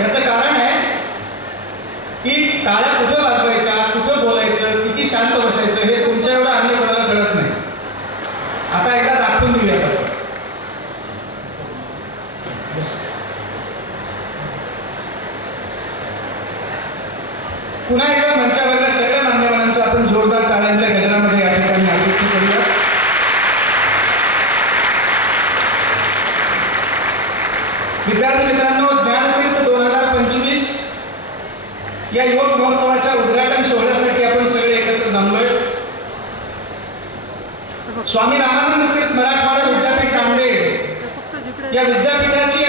याचं कारण आहे की टाळ्या कुठं वाजवायच्या कुठं बोलायचं किती शांत बसायचं हे स्वामी रामानंद तीर्थ मराठवाडा विद्यापीठ नांदेड या विद्यापीठाची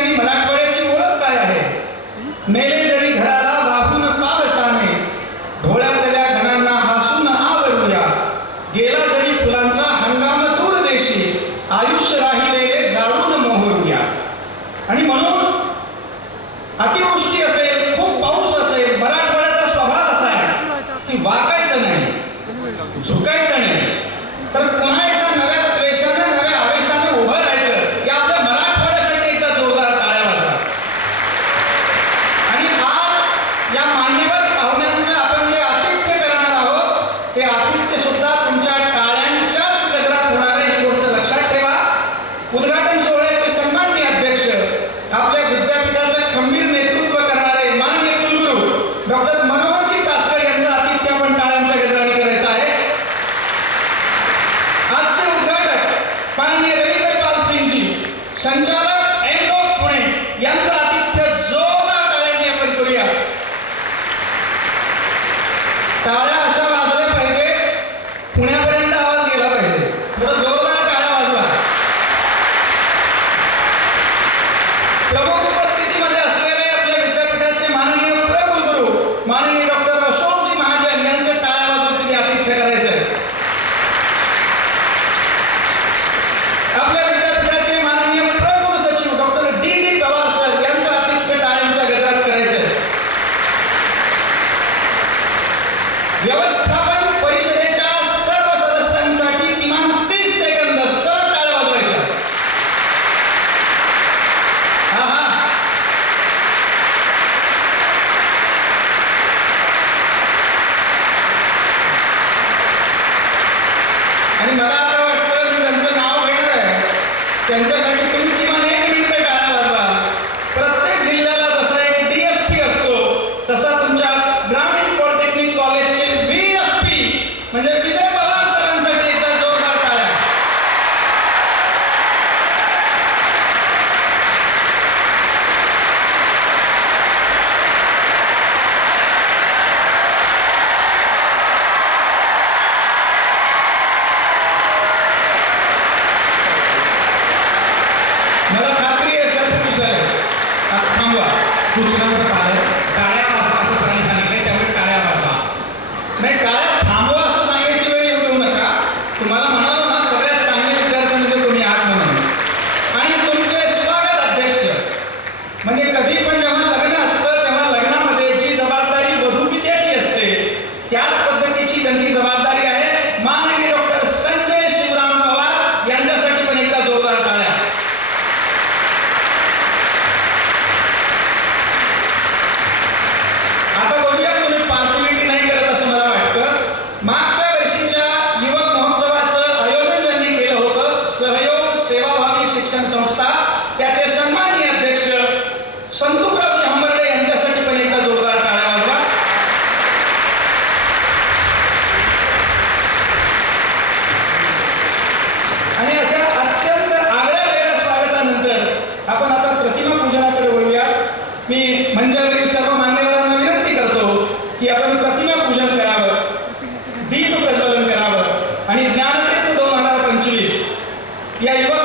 Sudan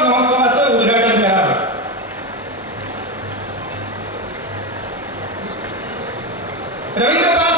महोत्सवाचं उद्घाटन करावं रवींद्र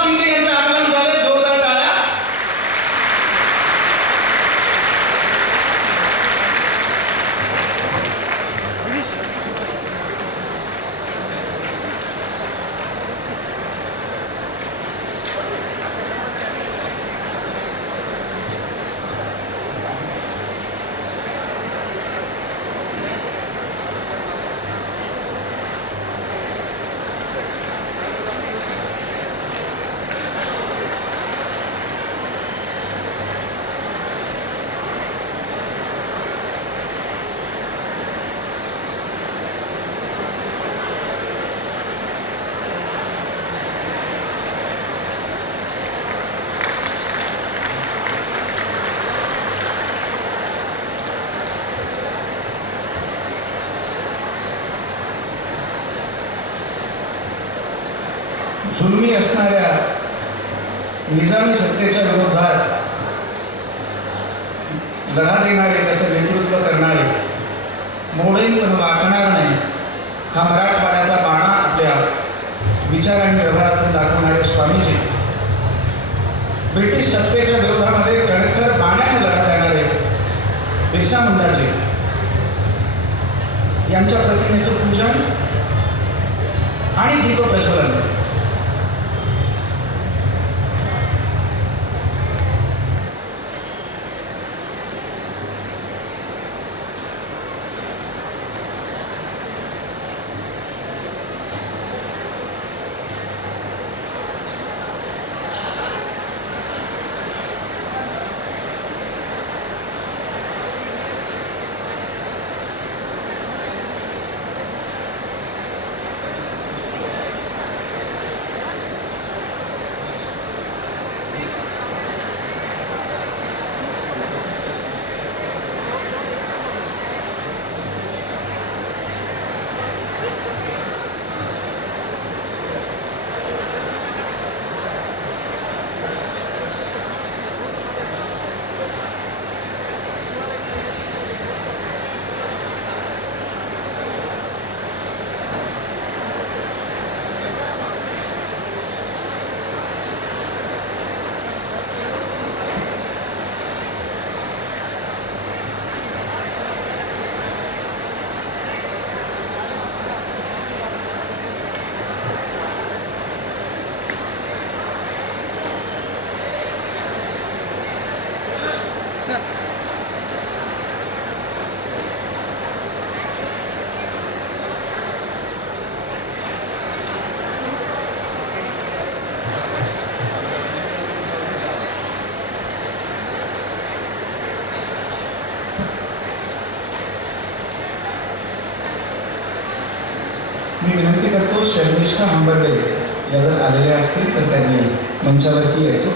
जुलमी असणाऱ्या निजामी सत्तेच्या विरोधात लढा देणारे त्याचं नेतृत्व करणारे मोडेंवर वाकणार नाही हा मराठवाड्याचा बाणा आपल्या विचार आणि व्यवहारातून दाखवणारे स्वामीजी. ब्रिटिश सत्तेच्या विरोधामध्ये कणखर बाण्याने लढा देणारे बिरसा मुंडाजी. यांच्या प्रतिमेचं पूजन आणि दीपप्रज्वलन. मी विनंती करतो शर्मिष्ठा हंबर्डे या जर आलेल्या असतील तर त्यांनी मंचावरती यायचं.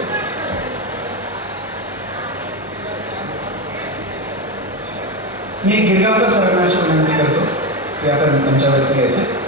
मी गिरगावकर सरांना अशी विनंती करतो की आपण मंचावरती यायचं.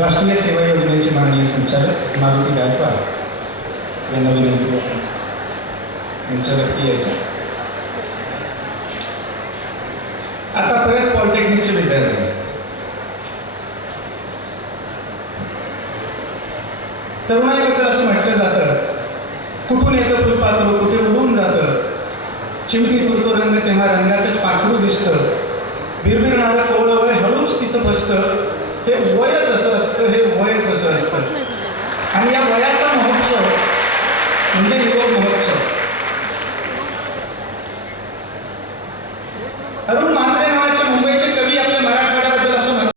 राष्ट्रीय सेवा योजनेचे माननीय संचालक मारुती गायकवाड यांना विनंती करतो यांच्यावरती यायचं. आतापर्यंत पॉलिटेक्निकचे विद्यार्थी. तरुणाईबद्दल असं म्हटलं जातं कुठून येतं फुलपाखरू कुठे उडून जातं? चिमकी तुरतो रंग तेव्हा रंगातच पाखरू दिसतं. बिरबिरणारं कोवळं वय हळूच तिथं बसतं. हे वयच असं असतं हे वयच असं असतं? आणि या वयाचा महोत्सव म्हणजे युवक महोत्सव